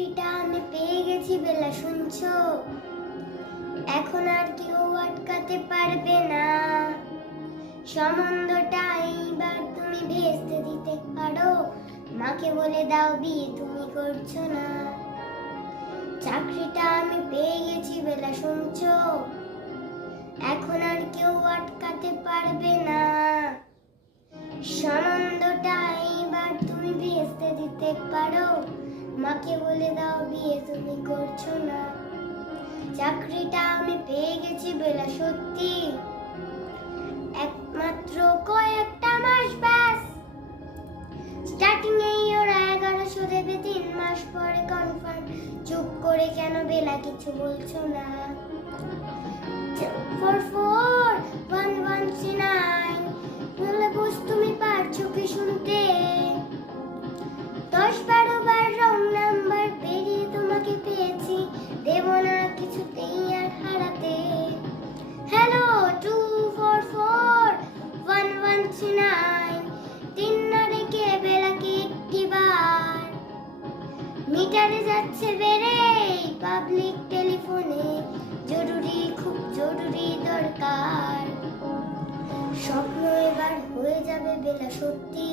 চাকরিটা আমি পেয়ে গেছি বেলা, শুনছো? এখন আর কেউ আটকাতে পারবে না। সম্বন্ধটা এইবার তুমি ভেস্তে দিতে পারো, মাকে বলে দাও বিয়ে তুমি করছো না। চাকরিটা আমি পেয়ে গেছি বেলা, শুনছো? এখন আর কেউ আটকাতে পারবে না। সম্বন্ধটা এইবার তুমি ভেস্তে দিতে পারো, মাকে বলে দাও বিয়ে তুমি করছো না। চাকরিটা আমি পেয়ে গেছি বেলা, সত্যি একমাত্র কয়েকটা মাস ব্যাস। স্টার্টিং এই ওরা 1100 দেবে, 3 মাস পরে কনফার্ম। চুপ করে কেন বেলা কিছু বলছো না? 441139 বলে বুঝ, তুমি পারছো কি শুনতে? 10-12 বার রং নাম্বার পেরিয়ে তোমাকে পেয়েছি, দেব না কিছুতেই আর হারাতে। হ্যালো 2441139, 3 না রেখে বেলাকে একটিবার। মিটারে যাচ্ছে বেড়ে, পাবলিক টেলিফোনে জরুরি, খুব জরুরি দরকার। স্বপ্ন এবার হয়ে যাবে বেলা, সত্যি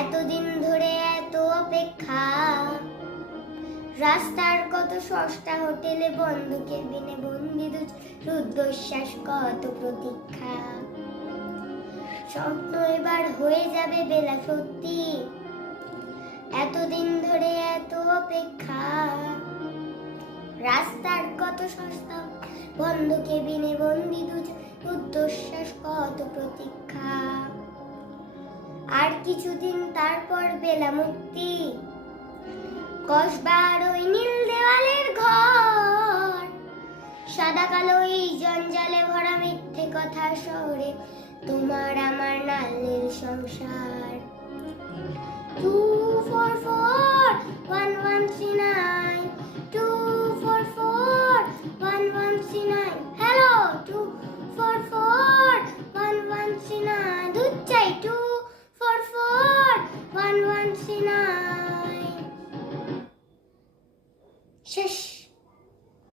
এতদিন ধরে এত অপেক্ষা। রাস্তার কত সস্তা হোটেলে বন্ধ কেবিনে বন্দি রুদ্ধশ্বাস, কত প্রতীক্ষা। স্বপ্ন এবার হয়ে যাবে বেলা, সত্যি এতদিন ধরে এত অপেক্ষা। রাস্তার কত সস্তা বন্ধ কেবিনে বন্দি রুদ্ধশ্বাস, কত প্রতীক্ষা। আর কিছুদিন তারপর বেলা মুক্তি, কসবার ওই নীল দেওয়ালের ঘর। সাদা কালো এই জঞ্জালে ভরা মিথ্যে কথা শহরে, তোমার আমার লাল নীল সংসার। 2441139, 2441139, হ্যালো 2441139, দুধ চাই 2